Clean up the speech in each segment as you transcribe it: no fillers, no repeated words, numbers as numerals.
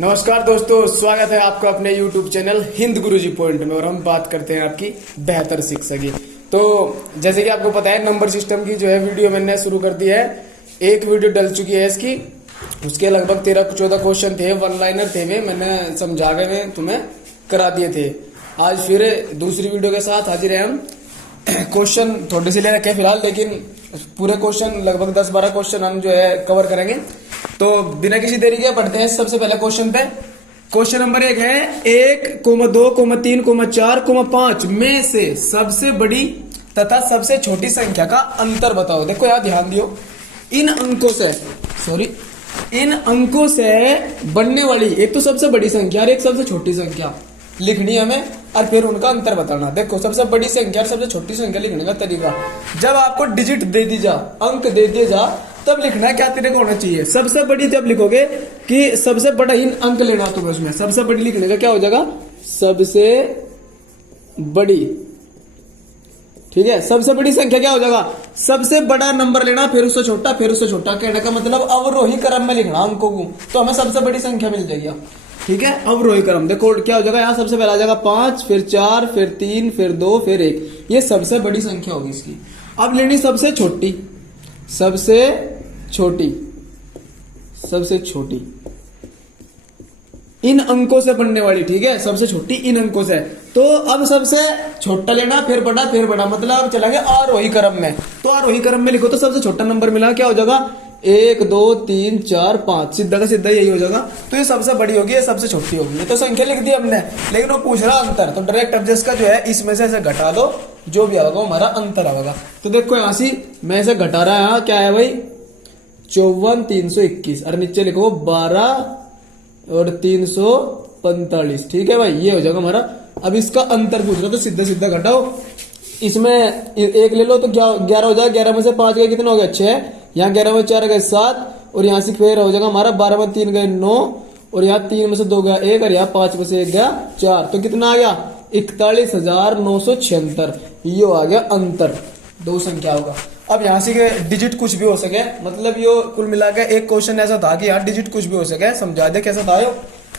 नमस्कार दोस्तों, स्वागत है आपका अपने YouTube चैनल हिंद गुरुजी पॉइंट में। और हम बात करते हैं आपकी बेहतर शिक्षा की। तो जैसे कि आपको पता है, नंबर सिस्टम की जो है वीडियो मैंने शुरू कर दी है। एक वीडियो डल चुकी है इसकी, उसके लगभग 13-14 क्वेश्चन थे, वन लाइनर थे वे, मैंने समझा के मैं तुम्हें करा दिए थे। आज फिर दूसरी वीडियो के साथ हाजिर है हम। क्वेश्चन थोड़े से ले रखे फिलहाल, लेकिन पूरे क्वेश्चन लगभग 10-12 क्वेश्चन हम जो है कवर करेंगे। तो बिना किसी देरी के पढ़ते हैं सबसे पहले क्वेश्चन पे। क्वेश्चन नंबर 1 है 1,2,3,4,5 में से सबसे बड़ी तथा सबसे छोटी संख्या का अंतर बताओ। देखो यार, ध्यान दियो, इन अंकों से बनने वाली एक तो सबसे बड़ी संख्या और एक सबसे छोटी संख्या लिखनी है हमें, और फिर उनका अंतर बताना। देखो, सबसे बड़ी संख्या और सबसे छोटी संख्या लिखने का तरीका, जब आपको डिजिट दे दी जा, अंक दे दिए जा, तब लिखना है क्या तरीका होना चाहिए। सबसे बड़ी जब लिखोगे कि सबसे बड़ा ही अंक लेना तुम्हें, उसमें सबसे बड़ी लिखने का क्या हो जाएगा, सबसे बड़ी। ठीक है, सबसे बड़ी संख्या क्या हो जाएगा, सबसे बड़ा नंबर लेना, फिर उससे छोटा, फिर उससे छोटा। कहने का मतलब अवरोही क्रम में लिखना अंकों को, तो हमें सबसे बड़ी संख्या मिल जाएगी। ठीक है, अवरोही क्रम। देखो क्या हो जाएगा, यहाँ सबसे पहला आ जाएगा 5, फिर 4, फिर 3, फिर 2, फिर 1। ये सबसे बड़ी संख्या होगी इसकी। अब लेनी सबसे छोटी, सबसे छोटी इन अंकों से बनने वाली। ठीक है, सबसे छोटी इन अंकों से। तो अब सबसे छोटा लेना, फिर बड़ा, फिर बड़ा, मतलब अब चलेंगे आरोही क्रम में। तो आरोही क्रम में लिखो तो सबसे छोटा नंबर मिला, क्या हो जाएगा 1, 2, 3, 4, 5, सीधा का सीधा यही हो जाएगा। तो ये सबसे बड़ी होगी, ये सबसे छोटी होगी। ये तो संख्या लिख दी हमने, लेकिन वो पूछ रहा अंतर, तो डायरेक्ट अब जिसका जो है इसमें से ऐसे घटा दो, जो भी आएगा हमारा अंतर आएगा। तो देखो यहां से मैं इसे घटा रहा है, यहाँ क्या है भाई 54,321, और नीचे लिखो 12 और 345। ठीक है भाई, ये हो जाएगा हमारा। अब इसका अंतर पूछ रहा, तो सीधा सीधा घटाओ, इसमें एक ले लो तो 11 हो जाएगा। 11 में से 5 गए कितना हो गया 6, यहाँ 11 में 4 गए 7, और यहाँ से फिर हो जाएगा हमारा 12 में 3 गए 9, और यहाँ 3 में से 2 गया 1, और यहाँ 5 में से 1 गया 4। तो कितना आ गया 41,976। ये आ गया अंतर, दो संख्या होगा। अब यहाँ से डिजिट कुछ भी हो सके, मतलब ये कुल मिलाकर एक क्वेश्चन ऐसा था कि यार डिजिट कुछ भी हो सके, समझा दे कैसा था यो।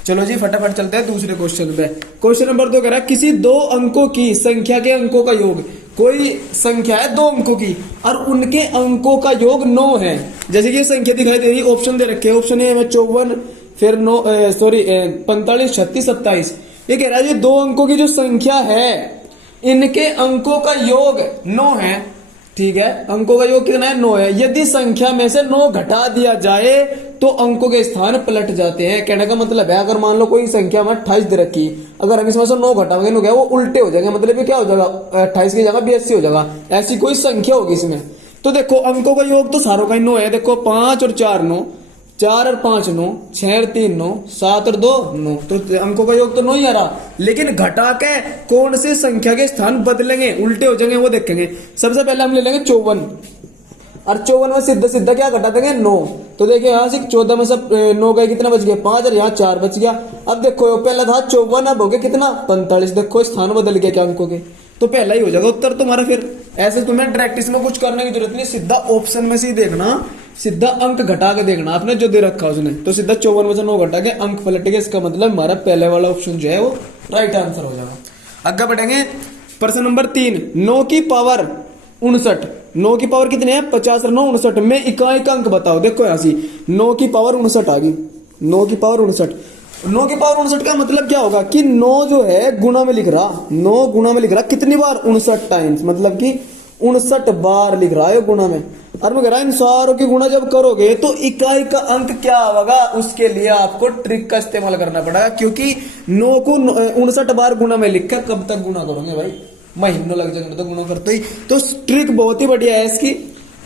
चलो जी फटाफट चलते हैं दूसरे क्वेश्चन पे। क्वेश्चन नंबर 2 कह रहा है किसी दो अंकों की संख्या के अंकों का योग। कोई संख्या है 2 अंकों की और उनके अंकों का योग 9 है। जैसे कि ये संख्या दिखाई दे रही, ऑप्शन दे रखे, ऑप्शन ए में 54, फिर 45, 36, 27। ये कह रहा है ये 2 अंकों की जो संख्या है, इनके अंकों का योग 9 है। ठीक है, अंकों का योग कितना है 9 है। यदि संख्या में से 9 घटा दिया जाए तो अंकों के स्थान पलट जाते हैं। कहने का मतलब है, अगर मान लो कोई संख्या में 28 दे रखी, अगर हम इसमें से 9 घटाओगे तो क्या वो उल्टे हो जाएंगे, मतलब ये क्या हो जाएगा 28 की जगह 82 हो जाएगा। ऐसी कोई संख्या होगी इसमें। तो देखो अंकों का योग तो सारों का ही 9 है। देखो 5 और 4 9, 4 और 5 9, 6 और 3 9, 7 और 2 9। तो अंकों का योग तो 9 ही आ रहा, लेकिन घटा के कौन से संख्या के स्थान बदलेंगे, उल्टे हो जाएंगे, वो देखेंगे। सबसे पहले हम ले लेंगे 54, और 54 में सीधा सीधा क्या घटा देंगे 9। तो देखिए यहाँ से 14 में सब 9 गए, कितना बच गया 5, और यहाँ 4 बच गया। अब देखो पहला था 54, अब हो गया कितना 45। देखो स्थान बदल गया क्या अंकों के, तो पहला ही हो जाएगा उत्तर तुम्हारा। फिर ऐसे तुम्हें डायरेक्ट इसमें कुछ करने की जरूरत नहीं, सीधा ऑप्शन में से ही देखना, सीधा अंक घटा के देखना आपने जो दे रखा उसने। तो सीधा 54 में से 9 घटा के अंक पलट के, इसका मतलब हमारा पहले वाला ऑप्शन जो है वो राइट आंसर हो जाएगा। आगे बढ़ेंगे, प्रश्न नंबर 3, 9 की पावर 59। 9 की पावर कितने हैं 50 और 9 59 में इकाई का अंक बताओ। देखो यहाँ से 9 की पावर 59 आ गई, 9 की पावर 59। 9 की पावर 59 का मतलब क्या होगा कि 9 जो है गुना में लिख रहा, 9 गुना में लिख रहा, कितनी बार 59 टाइम्स, मतलब कि 59 बार लिख रहा है गुना में। और मैं कह रहा इन सारों की गुना जब करोगे तो इकाई का अंक क्या होगा, उसके लिए आपको ट्रिक का इस्तेमाल करना पड़ेगा, क्योंकि 9 को 59 बार गुना में लिखकर कब तक गुना करोगे भाई, महीनों लग जाएंगे तो गुना करते ही। तो ट्रिक बहुत ही बढ़िया है इसकी,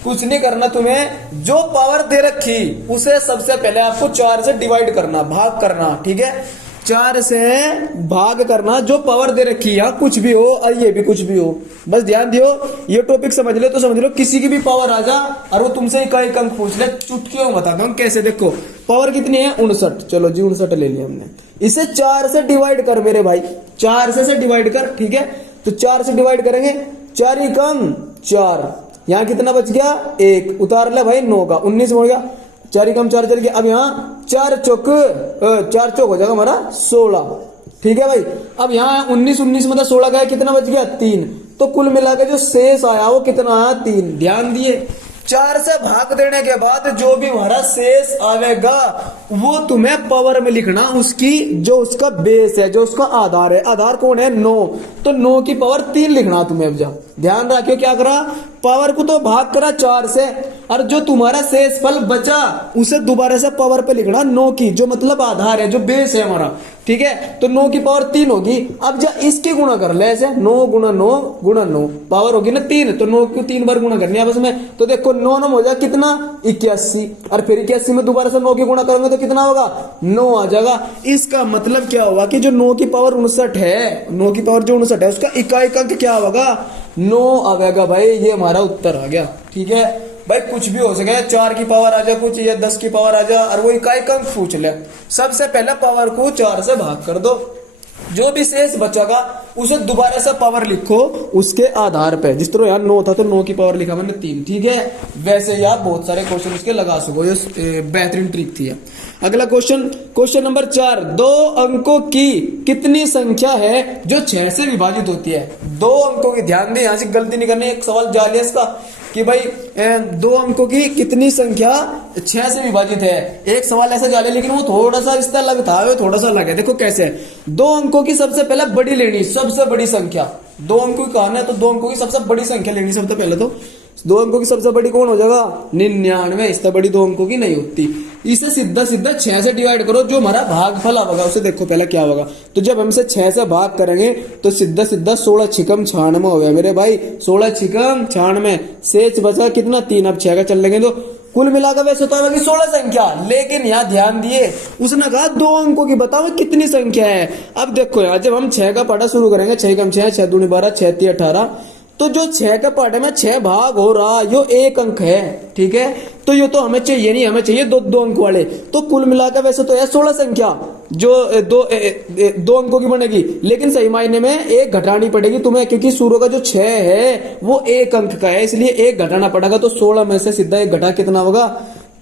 कुछ नहीं करना तुम्हें, जो पावर दे रखी उसे सबसे पहले आपको 4 से डिवाइड करना, भाग करना। ठीक है, 4 से भाग करना, जो पावर दे रखी है, कुछ भी हो और ये भी कुछ भी हो, बस ध्यान दियो। ये टॉपिक समझ लो तो समझ लो, किसी की भी पावर आ जा और वो तुमसे इकाई अंक पूछ ले, चुटकियों बताता हूँ कैसे। देखो पावर कितनी है 59, चलो जी 59 ले लिया हमने, इसे 4 से डिवाइड कर मेरे भाई, 4 से डिवाइड कर। ठीक है, तो 4 से डिवाइड करेंगे, 4 ही कम 4, यहाँ कितना बच गया 1, उतार ले भाई 9 का, 19 हो गया। 4 कम 4 चल गया। अब यहाँ 4 चौक हो जाएगा हमारा 16, ठीक है भाई। अब यहाँ 19 मतलब 16 गया, कितना बच गया 3। तो कुल मिला के जो शेष आया वो कितना आया 3। ध्यान दिए 4 से भाग देने के बाद जो भी हमारा शेष आवेगा वो तुम्हें पावर में लिखना, उसकी जो उसका बेस है, जो उसका आधार है। आधार कौन है 9, तो 9 की पावर 3 लिखना तुम्हें। अब जा ध्यान रखियो क्या करा, पावर को तो भाग करा 4 से, और जो तुम्हारा शेष फल बचा उसे दोबारा से पावर पे लिखना 9 की, जो मतलब आधार है, जो बेस है हमारा, ठीक है। तो 9 की पावर 3 होगी। अब जा इसकी गुणा कर ले ऐसे, 9 गुणा 9 गुणा 9, पावर होगी ना 3, तो 9 को 3 बार गुणा करनी है आपस में। तो देखो 9 9 हो जाए कितना 81, और फिर 81 में दोबारा से 9 की गुणा करेंगे तो कितना होगा 9 आ जाएगा। इसका मतलब क्या होगा कि जो 9 की पावर 59 है, 9 की पावर जो 59 है उसका इकाई अंक क्या होगा 9 आवेगा भाई। ये हमारा उत्तर आ गया, ठीक है भाई। कुछ भी हो सके, 4 की पावर आ जाए कुछ, या 10 की पावर आ जाए, और वो इकाई अंक पूछ ले। सबसे पहले पावर को 4 से भाग कर दो, जो भी शेष बचेगा उसे दोबारा से पावर लिखो उसके आधार पे। जिस तरह यहाँ 9 था तो 9 की पावर लिखा मैंने 3, ठीक है। वैसे ही आप बहुत सारे क्वेश्चन इसके लगा सको, ये बेहतरीन ट्रिक थी। अगला क्वेश्चन नंबर 4, 2 अंकों की कितनी संख्या है जो 6 से विभाजित होती है। 2 अंकों की, ध्यान दे यहां से गलती नहीं करनी। एक सवाल जालिया इसका कि भाई 2 अंकों की कितनी संख्या 6 से विभाजित है। एक सवाल ऐसा जालिया, लेकिन वो थोड़ा सा रिश्ता लगता है, थोड़ा सा अलग है। देखो कैसे, 2 अंकों की सबसे पहले बड़ी लेनी, सबसे बड़ी संख्या। 2 अंकों की कहानी है तो 2 अंकों की सबसे बड़ी संख्या लेनी सबसे पहले। तो 2 अंकों की सबसे बड़ी कौन हो जाएगा 99, इससे बड़ी 2 अंकों की नहीं होती। इसे सीधा 6 से डिवाइड करो, जो हमारा भागफल आएगा उसे देखो पहले क्या होगा। तो जब हम इसे 6 से भाग करेंगे तो सीधा 16 छिकम 96 हो गया मेरे भाई, 16 छिकम 96। शेष बचा कितना 3। अब 6 का चल लेंगे तो कुल मिलाकर वैसे तो होगी 16 संख्या, लेकिन यहाँ ध्यान दिए उसने कहा 2 अंकों की बताओ कितनी संख्या है। अब देखो यहाँ जब हम 6 का पढ़ा शुरू करेंगे, 6 कम 6, 6 दूनी 12, 6 3 18, तो जो 6 का पार्ट में 6 भाग हो रहा यो 1 अंक है, ठीक है। तो ये तो हमें चाहिए नहीं, हमें चाहिए 2 अंक वाले। तो कुल मिलाकर वैसे तो है 16 संख्या जो 2 अंकों की बनेगी, लेकिन सही मायने में 1 घटानी पड़ेगी तुम्हें, क्योंकि सूर्य का जो 6 है वो 1 अंक का है, इसलिए 1 घटाना पड़ेगा। तो 16 में से सीधा 1 घटा कितना होगा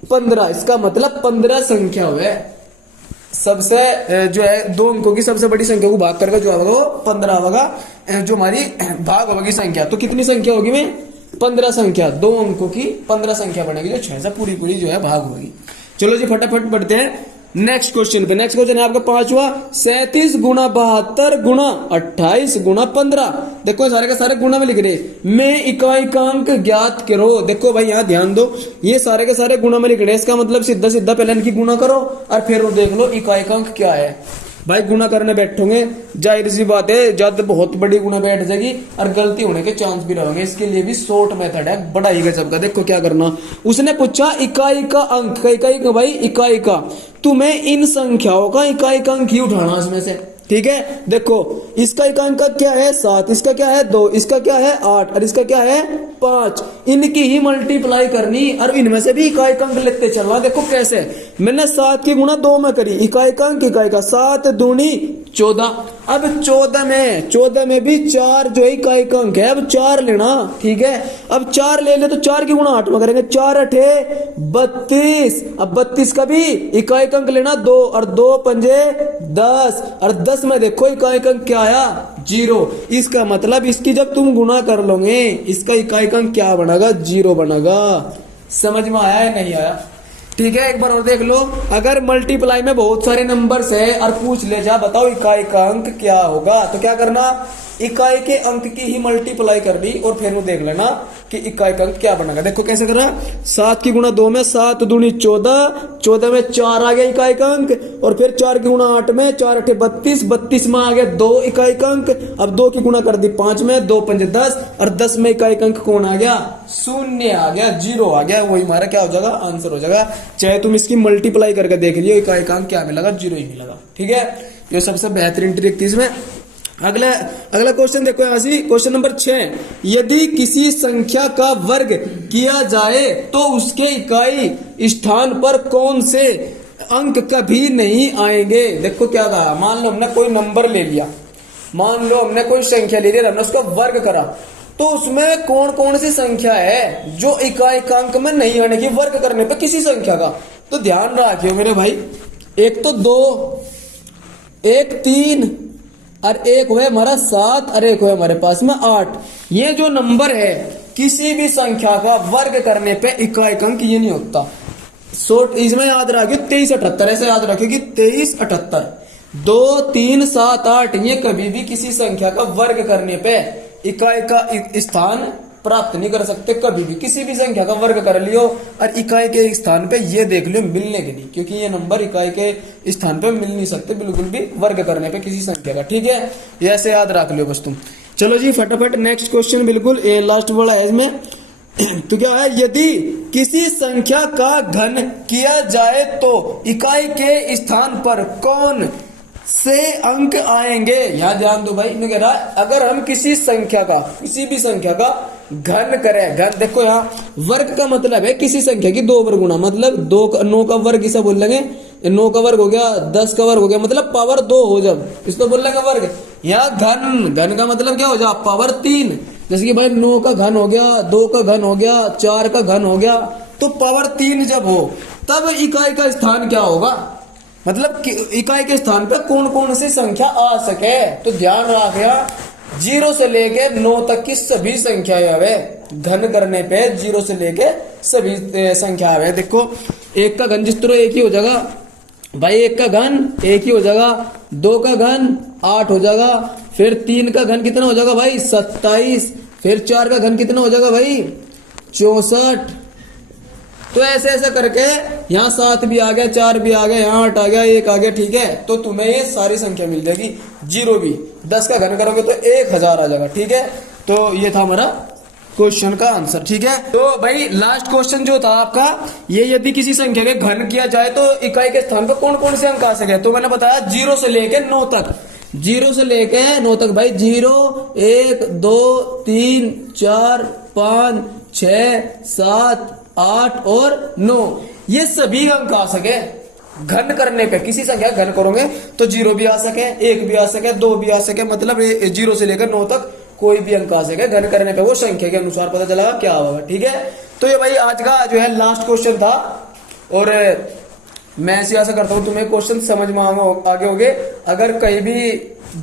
15। इसका मतलब 15 संख्या हुए। सबसे जो है 2 अंकों की सबसे बड़ी संख्या को भाग करके जो होगा वो 15 होगा, जो हमारी भाग होगी संख्या। तो कितनी संख्या होगी में 15 संख्या, 2 अंकों की 15 संख्या बनेगी, जो 6 से पूरी जो है भाग होगी। चलो जी फटाफट पढ़ते हैं नेक्स्ट क्वेश्चन पे। नेक्स्ट क्वेश्चन है आपका 5वां, 37 गुणा 72 गुणा 28 गुणा 15। देखो सारे के सारे गुणा में लिख रहे, मैं इकाई का अंक ज्ञात करो। देखो भाई यहाँ ध्यान दो, ये सारे के सारे गुणा में लिख रहे, इसका मतलब सीधा पहले इनकी गुणा करो और फिर वो देख लो इकाई का अंक क्या है। भाई गुणा करने बैठोगे जाहिर सी बात है जब बहुत बड़ी गुणा बैठ जाएगी और गलती होने के चांस भी रहेंगे। इसके लिए भी शॉर्ट मेथड है, बड़ा ही गजब का। देखो क्या करना, उसने पूछा इकाई का अंक, इकाई का भाई इकाई का, तुम्हें इन संख्याओं का इकाई का अंक ही उठाना इसमें से, ठीक है। देखो इसका इकाई अंक क्या है 7, इसका क्या है 2, इसका क्या है 8 और इसका क्या है 5। इनकी ही मल्टीप्लाई करनी और इनमें से भी इकाई अंक लेते चलना। देखो कैसे, मैंने 7 की गुणा 2 में करी, इकाई अंक इकाई का 7 दूनी 14। अब 14 में भी 4 जो इकाई अंक है, अब 4 लेना, ठीक है। अब 4 ले ले तो 4 की गुणा 8 में करेंगे, 4 अठे 32। अब 32 का भी इकाई अंक लेना 2 और 2 पंजे 10 और 10 में देखो इकाई अंक क्या आया 0। इसका मतलब इसकी जब तुम गुणा कर लोगे इसका इकाई अंक क्या बनेगा 0 बनेगा। समझ में आया है नहीं आया, ठीक है। एक बार और देख लो, अगर मल्टीप्लाई में बहुत सारे नंबर्स है और पूछ ले जा बताओ इकाई का अंक क्या होगा, तो क्या करना इकाई के अंक की ही मल्टीप्लाई कर ली और फिर वो देख लेना कि इकाई का अंक क्या बनेगा। देखो कैसे करा, 7 की गुणा 2 में 7 दूनी 14, 14 में 4 आ गया इकाई का अंक, और फिर 4 की गुणा 8 में 4 अठे 32, 32 में आ गया 2 इकाई का अंक। अब 2 की गुणा कर दी 5 में, 2 पंजे 10 और 10 में इकाई का अंक कौन आ गया 0 आ गया, 0 आ गया। वही हमारा क्या हो जाएगा आंसर हो जाएगा। चाहे तुम इसकी मल्टीप्लाई करके देख लियो इकाई का अंक क्या मिलेगा 0 ही मिलेगा, ठीक है। ये सबसे बेहतरीन ट्रिक थी इसमें। अगला क्वेश्चन देखो यहाँ से, क्वेश्चन नंबर 6, यदि किसी संख्या का वर्ग किया जाए तो उसके इकाई स्थान पर कौन से अंक कभी नहीं आएंगे। देखो क्या कहा, मान लो हमने कोई नंबर ले लिया, मान लो हमने कोई संख्या ले लिया, हमने उसका वर्ग करा, तो उसमें कौन कौन सी संख्या है जो इकाई अंक में नहीं आने की, वर्ग करने पे किसी संख्या का तो ध्यान रखियो मेरे भाई, एक तो 2, एक 3 और एक हुआ हमारा 7 और एक हुआ हमारे पास में 8। ये जो नंबर है किसी भी संख्या का वर्ग करने पे इकाई अंक ये नहीं होता। शॉर्ट इसमें याद रखिए 2378, ऐसे याद रखिए कि 2378, 2 3 7 8 ये कभी भी किसी संख्या का वर्ग करने पे इकाई का स्थान प्राप्त नहीं कर सकते। कभी भी किसी भी संख्या का वर्ग कर लियो और इकाई के स्थान पे ये देख लियो मिलने के नहीं, क्योंकि ये नंबर इकाई के स्थान पे मिल नहीं सकते बिल्कुल भी वर्ग करने पे किसी संख्या का। ठीक है, ये ऐसे याद रख लियो बस तुम। चलो जी फटाफट नेक्स्ट क्वेश्चन, बिल्कुल ये लास्ट वाला है इसमें। तो क्या है, यदि किसी संख्या का घन किया जाए तो इकाई के स्थान पर कौन से अंक आएंगे? यहां ध्यान दो भाई, इन्हें कह रहा है अगर हम किसी संख्या का, किसी भी संख्या का घन करें, घन देखो यहाँ वर्ग का मतलब है किसी संख्या की 2 वर्ग गुणा, मतलब 9 का वर्ग इसे बोल लेंगे, 9 का वर्ग हो गया, 10 का वर्ग हो गया, मतलब पावर 2 हो जब इसको बोल लेंगे वर्ग। यहाँ घन, घन का मतलब क्या हो जाए पावर 3, जैसे कि भाई 9 का घन हो गया, 2 का घन हो गया, 4 का घन हो गया, तो पावर 3 जब हो तब इकाई का स्थान क्या होगा, मतलब इकाई के स्थान पे कौन कौन सी संख्या आ सके। तो ध्यान रखिया 0 से लेके 9 तक की सभी संख्याएं आवे घन करने पे, 0 से लेके सभी संख्या आवे। देखो 1 का घन जिस तरह 1 ही हो जाएगा भाई, 1 का घन 1 ही हो जाएगा, 2 का घन 8 हो जाएगा, फिर 3 का घन कितना हो जाएगा भाई 27, फिर 4 का घन कितना हो जाएगा भाई 64। तो ऐसे ऐसे करके यहाँ 7 भी आ गया, 4 भी आ गया, यहाँ 8 आ गया, 1 आ गया। ठीक है, तो तुम्हें ये सारी संख्या मिल जाएगी। 0 भी 10 का घन करोगे तो 1000 आ जाएगा। ठीक है, तो ये था हमारा क्वेश्चन का आंसर। ठीक है, तो भाई लास्ट क्वेश्चन जो था आपका, ये यदि किसी संख्या के घन किया जाए तो इकाई के स्थान पर कौन कौन से अंक आ सके। तो मैंने बताया 0 से लेके 9 तक, 0 से लेके 9 तक भाई 0 1 2 3 4 5 6 7 8 और 9 ये सभी अंक आ सके घन करने पे। किसी संख्या घन करोगे तो 0 भी आ सके, 1 भी आ सके, 2 भी आ सके, मतलब 0 से लेकर 9 तक कोई भी अंक आ सके घन करने पे, वो संख्या के अनुसार पता चला क्या होगा। ठीक है, तो ये भाई आज का जो है लास्ट क्वेश्चन था, और मैं ऐसी आशा करता हूँ तुम्हें क्वेश्चन समझ में आगे होंगे। अगर कहीं भी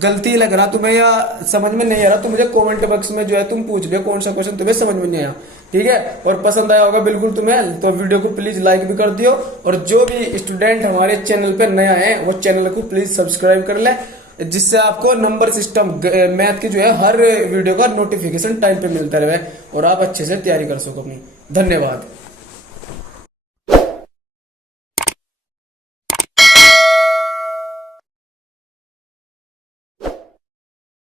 गलती लग रहा तुम्हें या समझ में नहीं आ रहा तो मुझे कमेंट बॉक्स में जो है तुम पूछ लियो कौन सा क्वेश्चन तुम्हें समझ में नहीं आया। ठीक है, और पसंद आया होगा बिल्कुल तुम्हें, तो वीडियो को प्लीज लाइक भी कर दियो, और जो भी स्टूडेंट हमारे चैनल पे नया है वो चैनल को प्लीज सब्सक्राइब कर ले, जिससे आपको नंबर सिस्टम मैथ की जो है हर वीडियो का नोटिफिकेशन टाइम पे मिलता रहे और आप अच्छे से तैयारी कर सको अपनी। धन्यवाद।